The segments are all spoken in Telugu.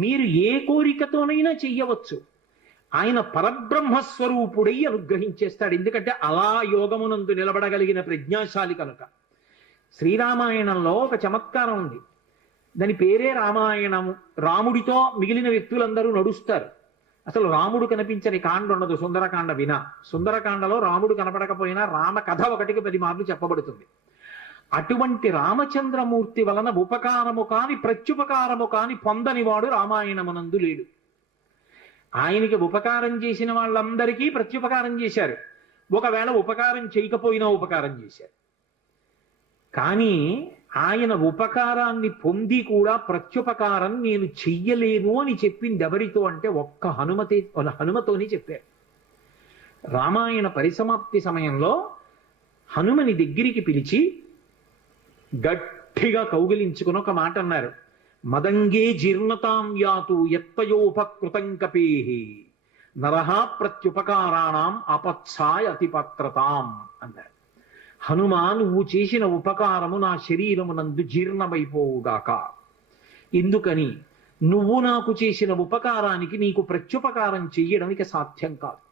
మీరు ఏ కోరికతోనైనా చెయ్యవచ్చు. ఆయన పరబ్రహ్మస్వరూపుడై అనుగ్రహించేస్తాడు. ఎందుకంటే అలా యోగమునందు నిలబడగలిగిన ప్రజ్ఞాశాలి కనుక. శ్రీరామాయణంలో ఒక చమత్కారం ఉంది, దాని పేరే రామాయణము. రాముడితో మిగిలిన వ్యక్తులందరూ నడుస్తారు. అసలు రాముడు కనిపించని కాండ ఉండదు సుందరకాండ వినా. సుందరకాండలో రాముడు కనపడకపోయినా రామ కథ ఒకటికి 10 మార్లు చెప్పబడుతుంది. అటువంటి రామచంద్రమూర్తి వలన ఉపకారము కాని ప్రత్యుపకారము కాని పొందనివాడు రామాయణమునందు లేడు. ఆయనకి ఉపకారం చేసిన వాళ్ళందరికీ ప్రత్యుపకారం చేశారు. ఒకవేళ ఉపకారం చేయకపోయినా ఉపకారం చేశారు. కానీ ఆయన ఉపకారాన్ని పొంది కూడా ప్రత్యుపకారం నేను చెయ్యలేను అని చెప్పింది ఎవరితో అంటే ఒక్క హనుమతోని చెప్పారు. రామాయణ పరిసమాప్తి సమయంలో హనుమని దగ్గరికి పిలిచి గట్టిగా కౌగిలించుకుని ఒక మాట అన్నారు. మదంగే జీర్ణతాం యాతు యత్వయోపకృతం కపేహి నరహ ప్రత్యుపకారాణం అపత్సాయ అతిపత్రతాం అన్నారు. హనుమా, నువ్వు చేసిన ఉపకారము నా శరీరమునందు జీర్ణమైపోవుగాక. ఎందుకని? నువ్వు నాకు చేసిన ఉపకారానికి నీకు ప్రత్యుపకారం చెయ్యడం ఇక సాధ్యం కాదు.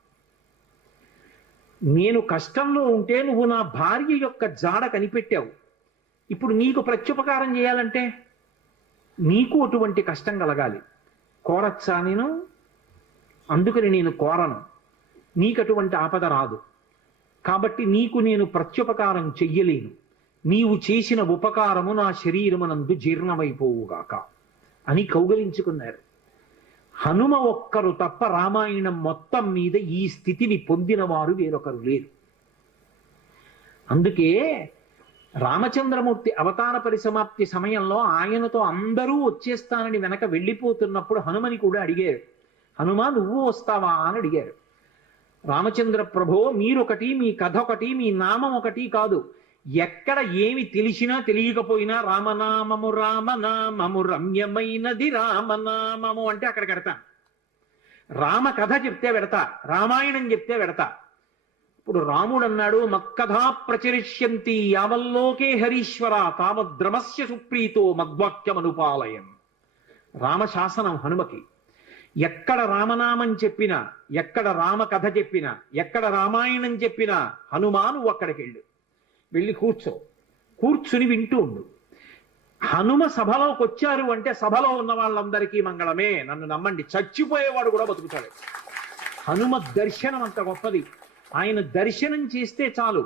నేను కష్టంలో ఉంటే నువ్వు నా భార్య యొక్క జాడ కనిపెట్టావు. ఇప్పుడు నీకు ప్రత్యుపకారం చేయాలంటే నీకు అటువంటి కష్టం కలగాలి. కోరచ్చా నేను? అందుకని నేను కోరను. నీకు అటువంటి ఆపద రాదు. కాబట్టి నీకు నేను ప్రత్యుపకారం చెయ్యలేను. నీవు చేసిన ఉపకారము నా శరీరమునందు జీర్ణమైపోవుగాక అని కౌగలించుకున్నారు. హనుమ ఒక్కరు తప్ప రామాయణం మొత్తం మీద ఈ స్థితిని పొందిన వారు వేరొకరు లేరు. అందుకే రామచంద్రమూర్తి అవతార పరిసమాప్తి సమయంలో ఆయనతో అందరూ వచ్చేస్తానని వెనక వెళ్ళిపోతున్నప్పుడు హనుమని కూడా అడిగారు. హనుమా, నువ్వు వస్తావా అని అడిగారు. రామచంద్ర ప్రభో, మీరొకటి, మీ కథ ఒకటి, మీ నామం ఒకటి కాదు. ఎక్కడ ఏమి తెలిసినా తెలియకపోయినా రామనామము రామనామము రమ్యమైనది రామనామము అంటే అక్కడ పెడతా. రామ కథ చెప్తే పెడతా, రామాయణం చెప్తే పెడతా. ఇప్పుడు రాముడు అన్నాడు, మక్కథా ప్రచరిష్యంతి యావల్లోకే హరీశ్వర తావద్రమస్య సుప్రీతో మద్వాక్యమనుపాలయం. రామశాసనం హనుమకి. ఎక్కడ రామనామం చెప్పినా, ఎక్కడ రామ కథ చెప్పినా, ఎక్కడ రామాయణం చెప్పినా హనుమా నువ్వు అక్కడికి వెళ్ళి కూర్చుని వింటూ ఉండు. హనుమ సభలోకి వచ్చారు అంటే సభలో ఉన్న వాళ్ళందరికీ మంగళమే. నన్ను నమ్మండి, చచ్చిపోయేవాడు కూడా బతుకుతాడు. హనుమ దర్శనం అంత గొప్పది. ఆయన దర్శనం చేస్తే చాలు.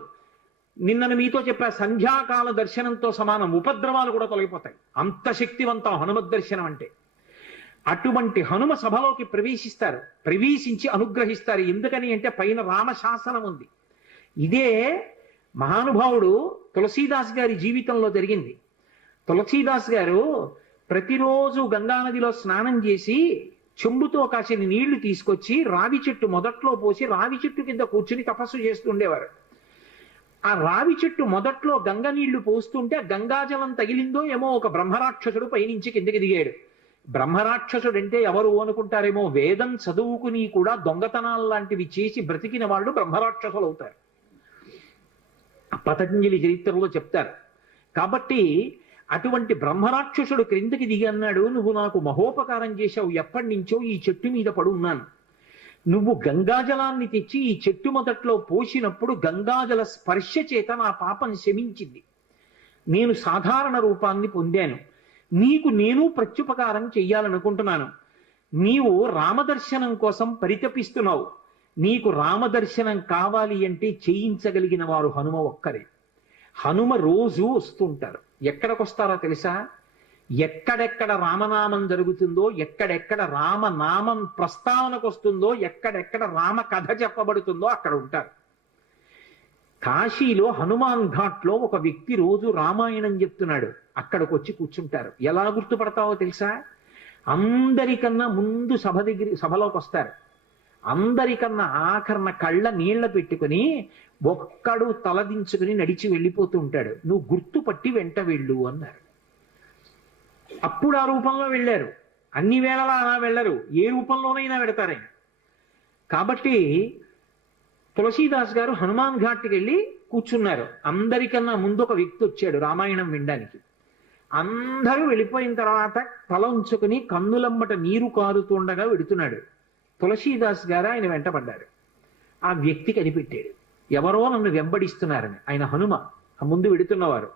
నిన్న మీతో చెప్పా, సంధ్యాకాల దర్శనంతో సమానం. ఉపద్రవాలు కూడా తొలగిపోతాయి. అంత శక్తివంతం హనుమద్ దర్శనం అంటే. అటువంటి హనుమ సభలోకి ప్రవేశిస్తారు, ప్రవేశించి అనుగ్రహిస్తారు. ఎందుకని అంటే పైన రామశాసనం ఉంది. ఇదే మహానుభావుడు తులసీదాస్ గారి జీవితంలో జరిగింది. తులసీదాస్ గారు ప్రతిరోజు గంగానదిలో స్నానం చేసి చెంబుతో కాసిన నీళ్లు తీసుకొచ్చి రావి చెట్టు మొదట్లో పోసి రావి చెట్టు కింద కూర్చుని తపస్సు చేస్తుండేవారు. ఆ రావి చెట్టు మొదట్లో గంగ నీళ్లు పోస్తుంటే గంగాజలం తగిలిందో ఏమో ఒక బ్రహ్మరాక్షసుడు పైనుంచి కిందకి దిగాడు. బ్రహ్మరాక్షసుడు అంటే ఎవరు అనుకుంటారేమో, వేదం చదువుకుని కూడా దొంగతనాలు లాంటివి చేసి బ్రతికిన వాళ్ళు బ్రహ్మరాక్షసులు అవుతారు. పతంజలి చరిత్రలో చెప్తారు. కాబట్టి అటువంటి బ్రహ్మరాక్షసుడు క్రిందికి దిగి అన్నాడు, నువ్వు నాకు మహోపకారం చేశావు. ఎప్పటి నుంచో ఈ చెట్టు మీద పడున్నాను. నువ్వు గంగాజలాన్ని తెచ్చి ఈ చెట్టు మొదట్లో పోసినప్పుడు గంగాజల స్పర్శ చేత నా పాపం శమించింది. నేను సాధారణ రూపాన్ని పొందాను. నీకు నేను ప్రత్యుపకారం చెయ్యాలనుకుంటున్నాను. నీవు రామదర్శనం కోసం పరితపిస్తున్నావు. నీకు రామదర్శనం కావాలి అంటే చేయించగలిగిన వారు హనుమ ఒక్కరే. హనుమ రోజు వస్తుంటారు. ఎక్కడికి వస్తారో తెలుసా? ఎక్కడెక్కడ రామనామం జరుగుతుందో, ఎక్కడెక్కడ రామనామం ప్రస్తావనకు వస్తుందో, ఎక్కడెక్కడ రామ కథ చెప్పబడుతుందో అక్కడ ఉంటారు. కాశీలో హనుమాన్ ఘాట్లో ఒక వ్యక్తి రోజు రామాయణం చెప్తున్నాడు. అక్కడికి వచ్చి కూర్చుంటారు. ఎలా గుర్తుపడతావో తెలుసా? అందరికన్నా ముందు సభలోకి వస్తారు. అందరికన్నా ఆఖరణ కళ్ళ నీళ్ల పెట్టుకుని ఒక్కడు తలదించుకుని నడిచి వెళ్ళిపోతూ ఉంటాడు. నువ్వు గుర్తుపట్టి వెంట వెళ్ళు అన్నారు. అప్పుడు ఆ రూపంలో వెళ్ళారు. అన్ని వేళలా అలా వెళ్ళరు, ఏ రూపంలోనైనా పెడతారాయన. కాబట్టి తులసీదాస్ గారు హనుమాన్ ఘాట్కి వెళ్ళి కూర్చున్నారు. అందరికన్నా ముందు ఒక వ్యక్తి వచ్చాడు రామాయణం వినడానికి. అందరూ వెళ్ళిపోయిన తర్వాత తల ఉంచుకుని కన్నులమ్మట నీరు కారుతుండగా వెడుతున్నాడు. తులసీదాస్ గారు ఆయన వెంటపడ్డారు. ఆ వ్యక్తి కనిపెట్టాడు, ఎవరో నన్ను వెంబడిస్తున్నారని. ఆయన హనుమ, ఆ ముందు వెడుతున్నవారు.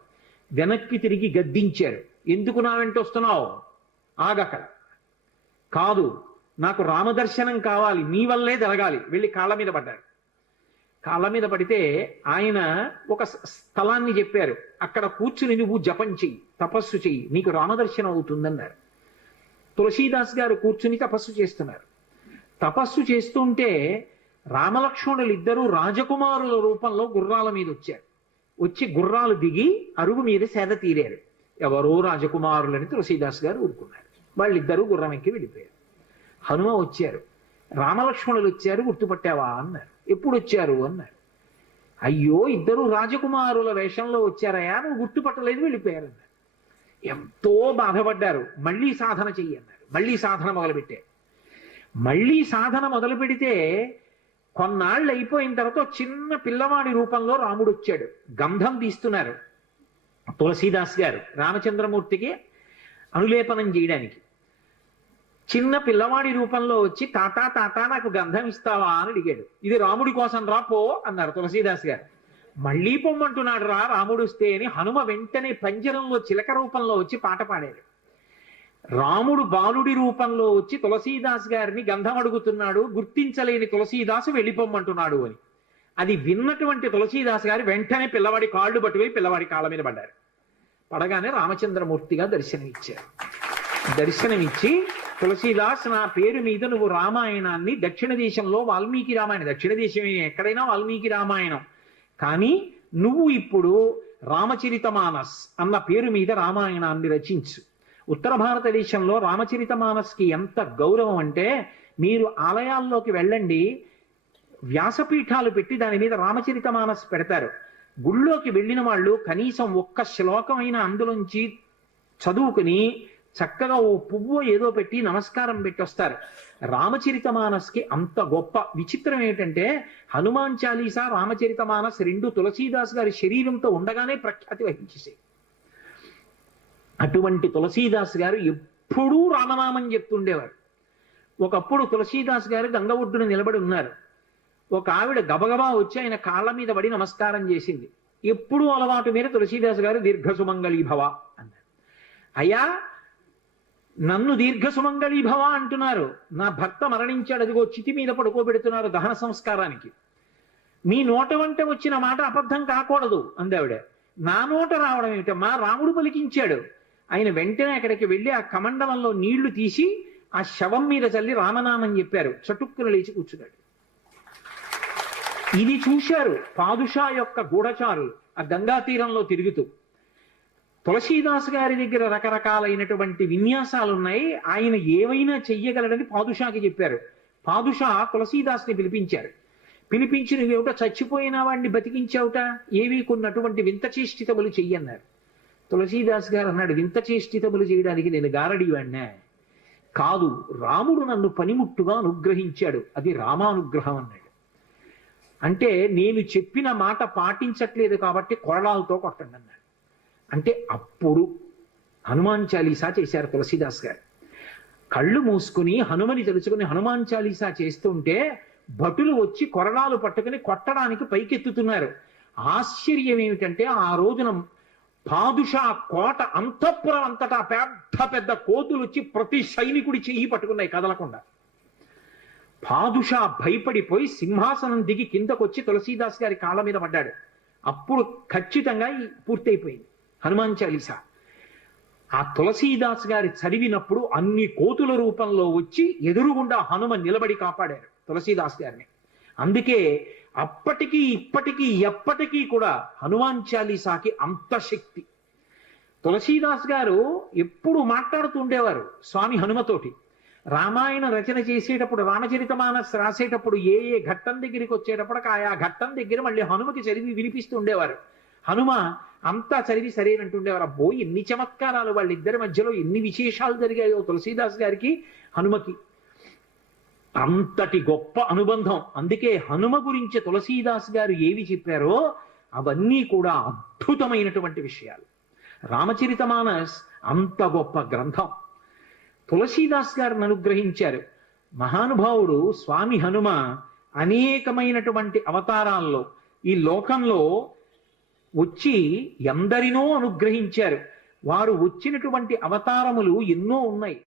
వెనక్కి తిరిగి గద్దించారు, ఎందుకు నా వెంట వస్తున్నావు, ఆగక్కడ. కాదు, నాకు రామదర్శనం కావాలి, నీ వల్లే జరగాలి. వెళ్ళి కాళ్ళ మీద పడ్డారు. కాళ్ళ మీద పడితే ఆయన ఒక స్థలాన్ని చెప్పారు, అక్కడ కూర్చుని నువ్వు జపం చెయ్యి, తపస్సు చెయ్యి, నీకు రామదర్శనం అవుతుందన్నారు. తులసీదాస్ గారు కూర్చుని తపస్సు చేస్తున్నారు. తపస్సు చేస్తుంటే రామలక్ష్మణులు ఇద్దరూ రాజకుమారుల రూపంలో గుర్రాల మీద వచ్చారు. వచ్చి గుర్రాలు దిగి అరుగు మీద సేద తీరారు. ఎవరో రాజకుమారులని తులసీదాస్ గారు ఊరుకున్నారు. వాళ్ళిద్దరూ గుర్రం ఎక్కి వెళ్ళిపోయారు. హనుమ వచ్చారు, రామలక్ష్మణులు వచ్చారు, గుర్తుపట్టావా అన్నారు. ఎప్పుడు వచ్చారు అన్నారు. అయ్యో, ఇద్దరు రాజకుమారుల వేషంలో వచ్చారయా, నువ్వు గుర్తుపట్టలేదు, వెళ్ళిపోయారు అన్నారు. ఎంతో బాధపడ్డారు. మళ్ళీ సాధన చెయ్యి అన్నారు. మళ్ళీ సాధన మొదలుపెట్టారు. మళ్ళీ సాధన మొదలు పెడితే కొన్నాళ్ళు అయిపోయిన తర్వాత చిన్న పిల్లవాడి రూపంలో రాముడు వచ్చాడు. గంధం తీస్తున్నారు తులసీదాస్ గారు రామచంద్రమూర్తికి అనులేపనం చేయడానికి. చిన్న పిల్లవాడి రూపంలో వచ్చి, తాతా తాతా నాకు గంధం ఇస్తావా అని అడిగాడు. ఇది రాముడి కోసం రా, పో అన్నారు తులసీదాస్ గారు. మళ్ళీ పొమ్మంటున్నాడు రా రాముడు వస్తే అని హనుమ వెంటనే పంజరంలో చిలక రూపంలో వచ్చి పాట పాడాడు. రాముడు బాలుడి రూపంలో వచ్చి తులసీదాస్ గారిని గంధం అడుగుతున్నాడు, గుర్తించలేని తులసీదాసు వెళ్ళిపోమ్మంటున్నాడు అని. అది విన్నటువంటి తులసీదాస్ గారు వెంటనే పిల్లవాడి కాళ్ళు పట్టుకుని పిల్లవాడి కాళ్ళ మీద పడ్డారు. పడగానే రామచంద్రమూర్తిగా దర్శనమిచ్చారు. దర్శనమిచ్చి, తులసీదాస్, నా పేరు మీద నువ్వు రామాయణాన్ని, దక్షిణ దేశంలో వాల్మీకి రామాయణం, దక్షిణ దేశం ఎక్కడైనా వాల్మీకి రామాయణం, కానీ నువ్వు ఇప్పుడు రామచరితమానస్ అన్న పేరు మీద రామాయణాన్ని రచించు. ఉత్తర భారతదేశంలో రామచరితమానస్కి ఎంత గౌరవం అంటే, మీరు ఆలయాల్లోకి వెళ్ళండి, వ్యాసపీఠాలు పెట్టి దాని మీద రామచరితమానస్ పెడతారు. గుళ్ళోకి వెళ్ళిన వాళ్ళు కనీసం ఒక్క శ్లోకమైన అందులోంచి చదువుకుని చక్కగా ఓ పువ్వు ఏదో పెట్టి నమస్కారం పెట్టొస్తారు. రామచరితమానస్కి అంత గొప్ప. విచిత్రం ఏంటంటే హనుమాన్ చాలీసా, రామచరితమానస్ రెండు తులసీదాస్ గారి శరీరంతో ఉండగానే ప్రఖ్యాతి వహించేసాయి. అటువంటి తులసీదాస్ గారు ఎప్పుడూ రామనామం చెప్తుండేవారు. ఒకప్పుడు తులసీదాస్ గారు గంగ ఒడ్డున నిలబడి ఉన్నారు. ఒక ఆవిడ గబగబా వచ్చి ఆయన కాళ్ళ మీద పడి నమస్కారం చేసింది. ఎప్పుడూ అలవాటు మీద తులసీదాస్ గారు దీర్ఘసుమంగళీభవ అన్నారు. అయ్యా, నన్ను దీర్ఘసుమంగళీభవ అంటున్నారు, నా భర్త మరణించాడు, అదిగో చితి మీద పడుకోబెడుతున్నారు దహన సంస్కారానికి, మీ నోట వంట వచ్చిన మాట అబద్ధం కాకూడదు అందావిడ. నా నోట రావడం ఏమిటమ్మా, రాముడు పలికించాడు. ఆయన వెంటనే అక్కడికి వెళ్ళి ఆ కమండలంలో నీళ్లు తీసి ఆ శవం మీద చల్లి రామనామం చెప్పారు. చటుక్కున లేచి కూర్చున్నాడు. ఇది చూశారు పాదుషా యొక్క గూఢచారులు ఆ గంగా తీరంలో తిరుగుతూ. తులసీదాస్ గారి దగ్గర రకరకాలైనటువంటి విన్యాసాలు ఉన్నాయి, ఆయన ఏమైనా చెయ్యగలడని పాదుషాకి చెప్పారు. పాదుషా తులసీదాస్ని పిలిపించారు. పిలిపించి, నువ్వేమిటో చచ్చిపోయిన వాడిని బతికించావుట, ఏవి కొన్నటువంటి వింత చేష్టితములు చెయ్యన్నారు. తులసీదాస్ గారు అన్నాడు, వింత చేష్టితములు చేయడానికి నేను గారడీవాడినా? కాదు, రాముడు నన్ను పనిముట్టుగా అనుగ్రహించాడు, అది రామానుగ్రహం అన్నాడు. అంటే నేను చెప్పిన మాట పాటించట్లేదు కాబట్టి కొరడాలతో కొట్టండి అన్నాడు. అంటే అప్పుడు హనుమాన్ చాలీసా చేశారు తులసీదాస్ గారు. కళ్ళు మూసుకుని హనుమని తెలుసుకుని హనుమాన్ చాలీసా చేస్తుంటే భటులు వచ్చి కొరడాలు పట్టుకుని కొట్టడానికి పైకెత్తుతున్నారు. ఆశ్చర్యం ఏమిటంటే ఆ రోజున పాదుషా కోట అంతఃపురం అంతటా పెద్ద పెద్ద కోతులు వచ్చి ప్రతి సైనికుడి చెయ్యి పట్టుకున్నాయి కదలకుండా. పాదుషా భయపడిపోయి సింహాసనం దిగి కిందకొచ్చి తులసీదాస్ గారి కాళ్ళ మీద పడ్డాడు. అప్పుడు ఖచ్చితంగా పూర్తయిపోయింది హనుమాన్ చాలీసా. ఆ తులసీదాస్ గారి చదివినప్పుడు అన్ని కోతుల రూపంలో వచ్చి ఎదురుగుండా హనుమ నిలబడి కాపాడారు తులసీదాస్ గారిని. అందుకే అప్పటికీ ఇప్పటికీ ఎప్పటికీ కూడా హనుమాన్ చాలీసాకి అంత శక్తి. తులసీదాస్ గారు ఎప్పుడు మాట్లాడుతూ ఉండేవారు స్వామి హనుమతోటి. రామాయణ రచన చేసేటప్పుడు, రామచరితమానస్ రాసేటప్పుడు ఏ ఏ ఘట్టం దగ్గరికి వచ్చేటప్పటికి ఆయా ఘట్టం దగ్గర మళ్ళీ హనుమకి చదివి వినిపిస్తూ ఉండేవారు. హనుమ అంతా చదివి సరేనంటుండేవారు. అబ్బో, ఎన్ని చమత్కారాలు వాళ్ళిద్దరి మధ్యలో, ఎన్ని విశేషాలు జరిగాయో తులసీదాస్ గారికి హనుమకి. అంతటి గొప్ప అనుబంధం. అందుకే హనుమ గురించి తులసీదాస్ గారు ఏవి చెప్పారో అవన్నీ కూడా అద్భుతమైనటువంటి విషయాలు. రామచరితమానస్ అంత గొప్ప గ్రంథం. తులసీదాస్ గారిని అనుగ్రహించారు మహానుభావుడు. స్వామి హనుమ అనేకమైనటువంటి అవతారాల్లో ఈ లోకంలో వచ్చి ఎందరినో అనుగ్రహించారు. వారు వచ్చినటువంటి అవతారములు ఎన్నో ఉన్నాయి.